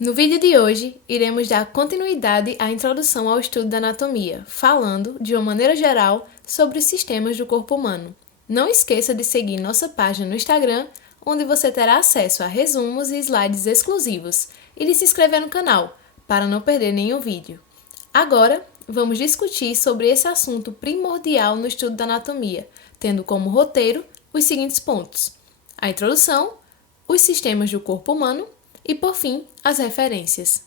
No vídeo de hoje, iremos dar continuidade à introdução ao estudo da anatomia, falando, de uma maneira geral, sobre os sistemas do corpo humano. Não esqueça de seguir nossa página no Instagram, onde você terá acesso a resumos e slides exclusivos, e de se inscrever no canal, para não perder nenhum vídeo. Agora, vamos discutir sobre esse assunto primordial no estudo da anatomia, tendo como roteiro os seguintes pontos: a introdução, os sistemas do corpo humano e, por fim, as referências.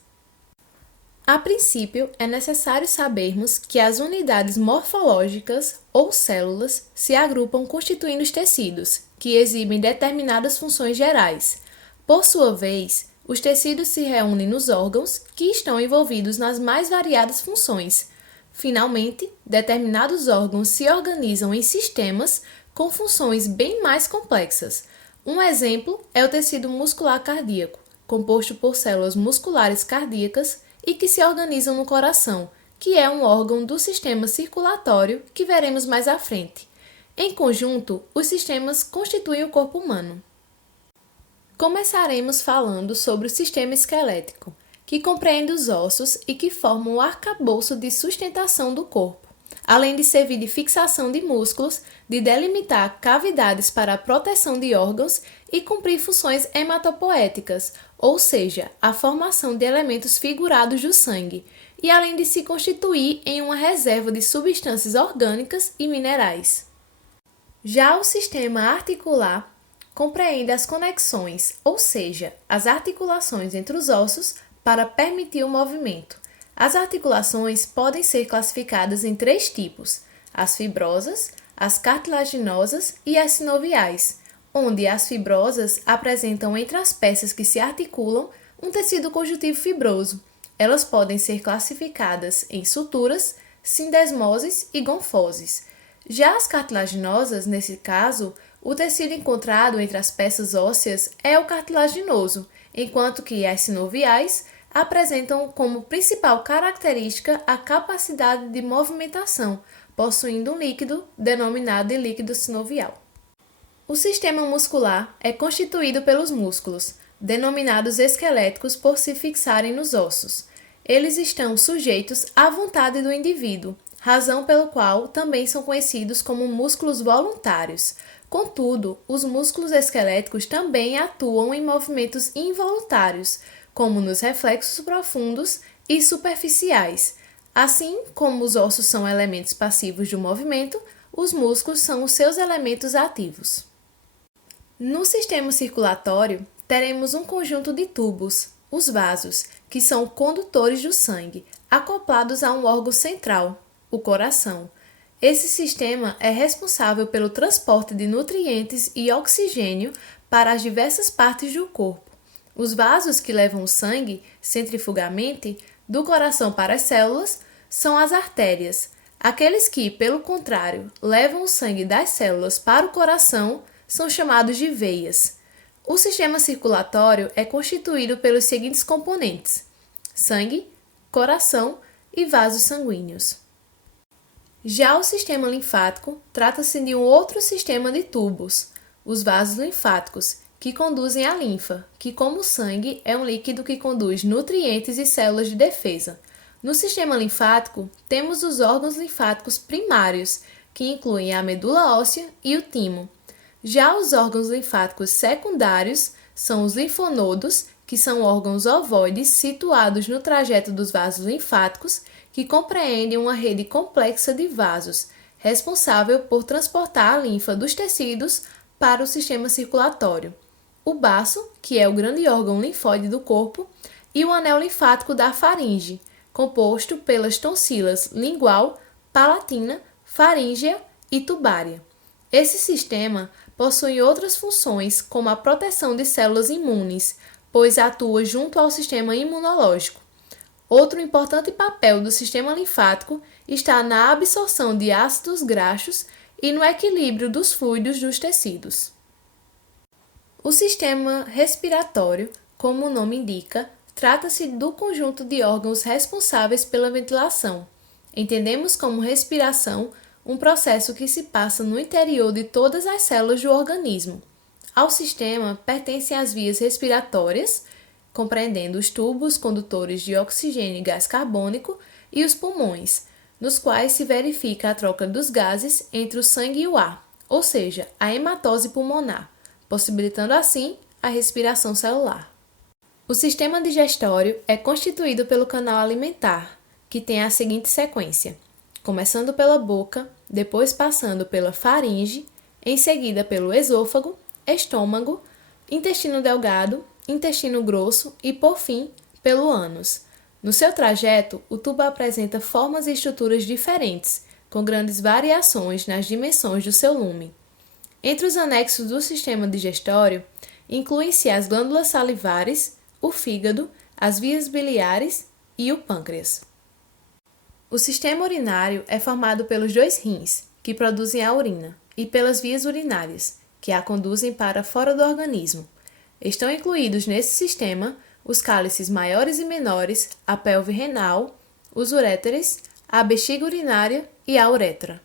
A princípio, é necessário sabermos que as unidades morfológicas, ou células, se agrupam constituindo os tecidos, que exibem determinadas funções gerais. Por sua vez, os tecidos se reúnem nos órgãos, que estão envolvidos nas mais variadas funções. Finalmente, determinados órgãos se organizam em sistemas com funções bem mais complexas. Um exemplo é o tecido muscular cardíaco, composto por células musculares cardíacas e que se organizam no coração, que é um órgão do sistema circulatório que veremos mais à frente. Em conjunto, os sistemas constituem o corpo humano. Começaremos falando sobre o sistema esquelético, que compreende os ossos e que formam o arcabouço de sustentação do corpo, além de servir de fixação de músculos, de delimitar cavidades para a proteção de órgãos e cumprir funções hematopoéticas, ou seja, a formação de elementos figurados do sangue, e além de se constituir em uma reserva de substâncias orgânicas e minerais. Já o sistema articular compreende as conexões, ou seja, as articulações entre os ossos para permitir o movimento. As articulações podem ser classificadas em 3 tipos: as fibrosas, as cartilaginosas e as sinoviais, onde as fibrosas apresentam entre as peças que se articulam um tecido conjuntivo fibroso. Elas podem ser classificadas em suturas, sindesmoses e gonfoses. Já as cartilaginosas, nesse caso, o tecido encontrado entre as peças ósseas é o cartilaginoso, enquanto que as sinoviais apresentam como principal característica a capacidade de movimentação, possuindo um líquido denominado de líquido sinovial. O sistema muscular é constituído pelos músculos, denominados esqueléticos por se fixarem nos ossos. Eles estão sujeitos à vontade do indivíduo, razão pelo qual também são conhecidos como músculos voluntários. Contudo, os músculos esqueléticos também atuam em movimentos involuntários, como nos reflexos profundos e superficiais. Assim como os ossos são elementos passivos do movimento, os músculos são os seus elementos ativos. No sistema circulatório, teremos um conjunto de tubos, os vasos, que são condutores do sangue, acoplados a um órgão central, o coração. Esse sistema é responsável pelo transporte de nutrientes e oxigênio para as diversas partes do corpo. Os vasos que levam o sangue, centrifugamente, do coração para as células, são as artérias. Aqueles que, pelo contrário, levam o sangue das células para o coração são chamados de veias. O sistema circulatório é constituído pelos seguintes componentes: sangue, coração e vasos sanguíneos. Já o sistema linfático trata-se de um outro sistema de tubos, os vasos linfáticos, que conduzem a linfa, que, como o sangue, é um líquido que conduz nutrientes e células de defesa. No sistema linfático, temos os órgãos linfáticos primários, que incluem a medula óssea e o timo. Já os órgãos linfáticos secundários são os linfonodos, que são órgãos ovoides situados no trajeto dos vasos linfáticos, que compreendem uma rede complexa de vasos, responsável por transportar a linfa dos tecidos para o sistema circulatório. O baço, que é o grande órgão linfóide do corpo, e o anel linfático da faringe, composto pelas tonsilas lingual, palatina, faríngea e tubária. Esse sistema possui outras funções, como a proteção de células imunes, pois atua junto ao sistema imunológico. Outro importante papel do sistema linfático está na absorção de ácidos graxos e no equilíbrio dos fluidos dos tecidos. O sistema respiratório, como o nome indica, trata-se do conjunto de órgãos responsáveis pela ventilação. Entendemos como respiração um processo que se passa no interior de todas as células do organismo. Ao sistema pertencem as vias respiratórias, compreendendo os tubos condutores de oxigênio e gás carbônico, e os pulmões, nos quais se verifica a troca dos gases entre o sangue e o ar, ou seja, a hematose pulmonar, possibilitando assim a respiração celular. O sistema digestório é constituído pelo canal alimentar, que tem a seguinte sequência: começando pela boca, depois passando pela faringe, em seguida pelo esôfago, estômago, intestino delgado, intestino grosso e, por fim, pelo ânus. No seu trajeto, o tubo apresenta formas e estruturas diferentes, com grandes variações nas dimensões do seu lume. Entre os anexos do sistema digestório, incluem-se as glândulas salivares, o fígado, as vias biliares e o pâncreas. O sistema urinário é formado pelos 2 rins, que produzem a urina, e pelas vias urinárias, que a conduzem para fora do organismo. Estão incluídos nesse sistema os cálices maiores e menores, a pelve renal, os uréteres, a bexiga urinária e a uretra.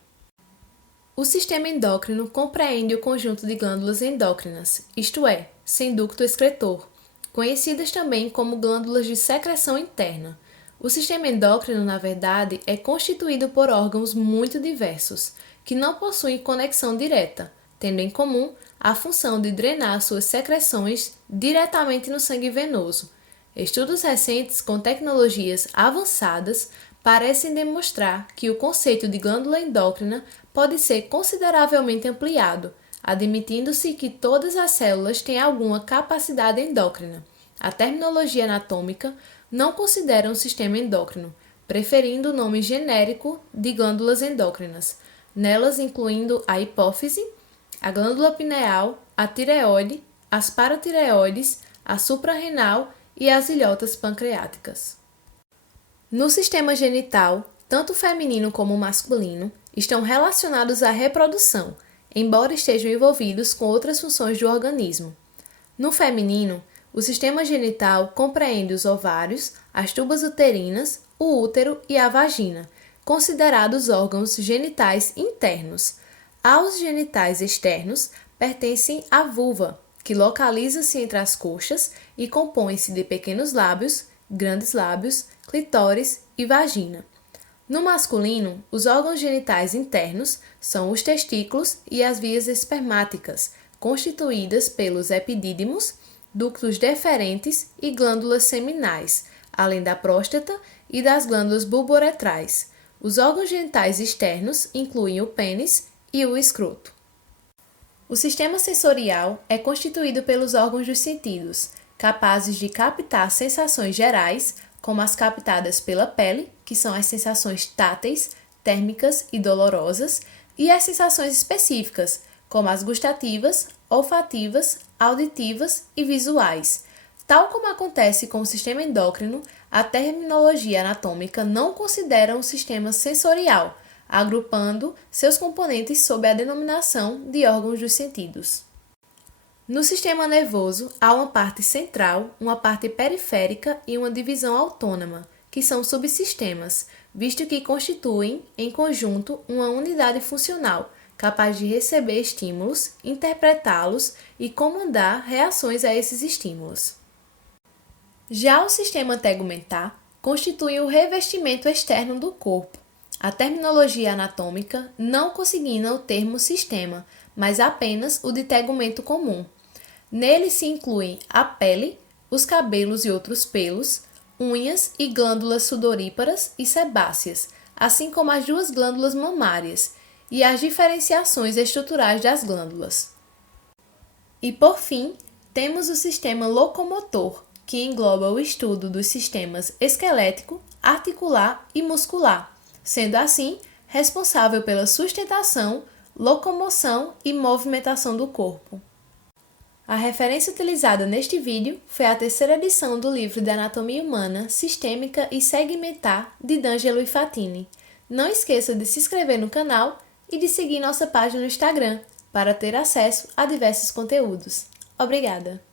O sistema endócrino compreende o conjunto de glândulas endócrinas, isto é, sem ducto excretor, conhecidas também como glândulas de secreção interna. O sistema endócrino, na verdade, é constituído por órgãos muito diversos, que não possuem conexão direta, tendo em comum a função de drenar suas secreções diretamente no sangue venoso. Estudos recentes com tecnologias avançadas parecem demonstrar que o conceito de glândula endócrina pode ser consideravelmente ampliado, admitindo-se que todas as células têm alguma capacidade endócrina. A terminologia anatômica não considera um sistema endócrino, preferindo o nome genérico de glândulas endócrinas, nelas incluindo a hipófise, a glândula pineal, a tireoide, as paratireoides, a suprarrenal e as ilhotas pancreáticas. No sistema genital, tanto o feminino como o masculino estão relacionados à reprodução, embora estejam envolvidos com outras funções do organismo. No feminino, o sistema genital compreende os ovários, as tubas uterinas, o útero e a vagina, considerados órgãos genitais internos. Aos genitais externos pertencem a vulva, que localiza-se entre as coxas e compõe-se de pequenos lábios, grandes lábios, clitóris e vagina. No masculino, os órgãos genitais internos são os testículos e as vias espermáticas, constituídas pelos epidídimos, ductos deferentes e glândulas seminais, além da próstata e das glândulas bulboretrais. Os órgãos genitais externos incluem o pênis e o escroto. O sistema sensorial é constituído pelos órgãos dos sentidos, capazes de captar sensações gerais, como as captadas pela pele, que são as sensações táteis, térmicas e dolorosas, e as sensações específicas, como as gustativas, olfativas, auditivas e visuais. Tal como acontece com o sistema endócrino, a terminologia anatômica não considera um sistema sensorial, agrupando seus componentes sob a denominação de órgãos dos sentidos. No sistema nervoso, há uma parte central, uma parte periférica e uma divisão autônoma, que são subsistemas, visto que constituem, em conjunto, uma unidade funcional, capaz de receber estímulos, interpretá-los e comandar reações a esses estímulos. Já o sistema tegumentar constitui o revestimento externo do corpo. A terminologia anatômica não consigna o termo sistema, mas apenas o de tegumento comum. Nele se incluem a pele, os cabelos e outros pelos, unhas e glândulas sudoríparas e sebáceas, assim como as 2 glândulas mamárias e as diferenciações estruturais das glândulas. E por fim, temos o sistema locomotor, que engloba o estudo dos sistemas esquelético, articular e muscular, sendo assim responsável pela sustentação, locomoção e movimentação do corpo. A referência utilizada neste vídeo foi a 3ª edição do livro de Anatomia Humana, Sistêmica e Segmentar, de D'Angelo e Fatini. Não esqueça de se inscrever no canal e de seguir nossa página no Instagram para ter acesso a diversos conteúdos. Obrigada!